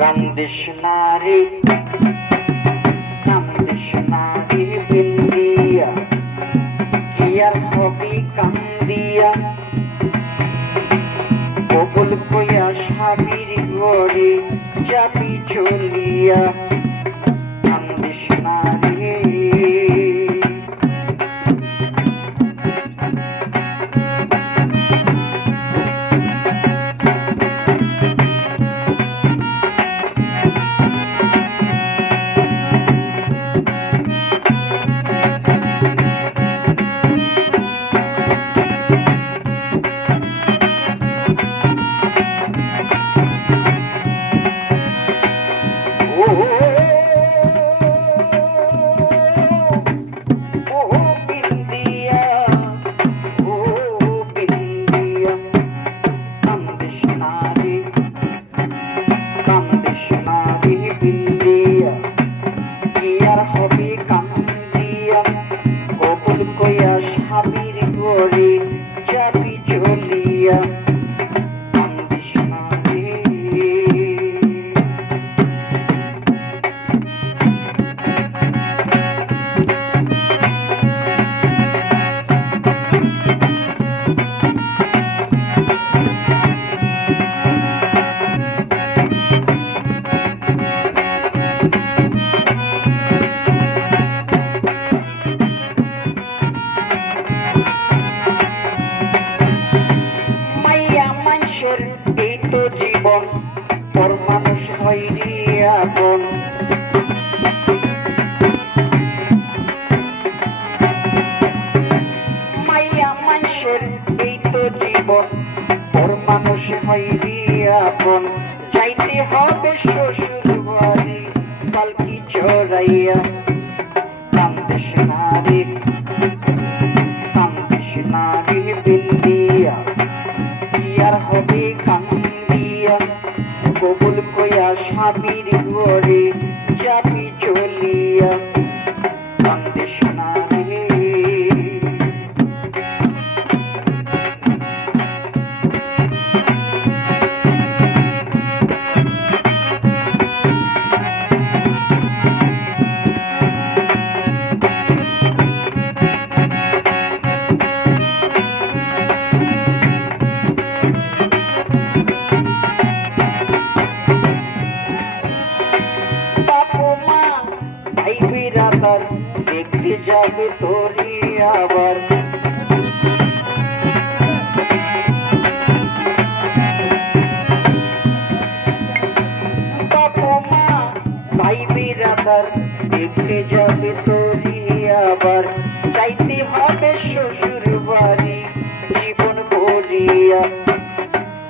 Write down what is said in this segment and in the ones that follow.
কান্দিস নারী কান্দিস নারী বিন্দিয়া কি আর হবি কান্দিয়া বকুল কইয়া স্বামীর ঘরে যাবি চলিয়া কান্দিস নারী স্বামীর ঘরে যাবি চলিয়া কান্দিস নারী এই তো জীবন পর মানুষ হইনি আপন মাইয়া মানুষের এই তো জীবন পর মানুষ হইনি আপন যাইতে হবে শ্বশুর বাড়ি পালকি চড়াইয়া কান্দিস নারী কান্দিস নারী বিন্দিয়া আর হবে কান্দিয়া বকুল কইয়া স্বামীর ঘরে যাবি চলিয়া কান্দিস নারী দেখতে যাবে তোরি আবার বাপু মা ভাই বিরাদার দেখতে যাবে তোরি আবার চাইতে হবে শ্বশুর বাড়ি জীবন ভরিয়া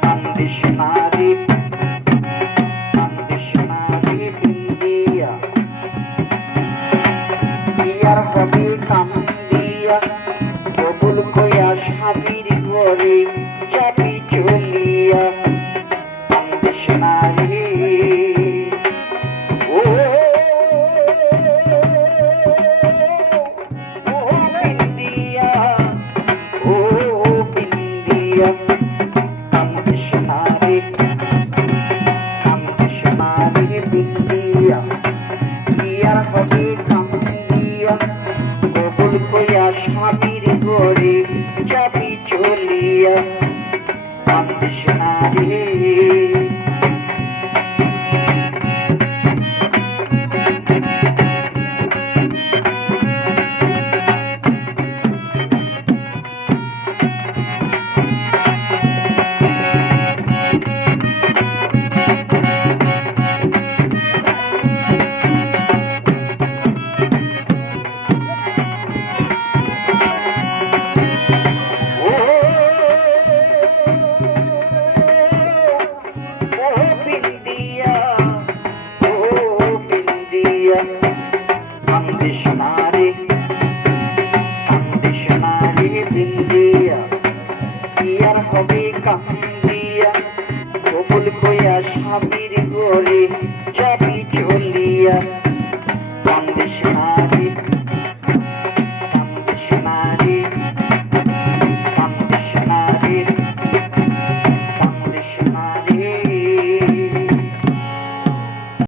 কান্দিস নারী কান্দিস নারী বিন্দিয়া আর হবে কান্দিয়া বকুল কইয়া স্বামীর ঘরে যাবি চলিয়া কান্দিস নারী ও বিন্দিয়া ও বিন্দিয়া কান্দিস নারী কান্দিস নারী বিন্দিয়া কি আর হবে বকুল কইয়া স্বামীর ঘরে যাবি চলিয়া কান্দিস নারী কান্দিস নারী কান্দিস নারী বিন্দিয়া কি আর হবে কান্দিয়া বকুল কইয়া স্বামীর ঘরে যাবি চলিয়া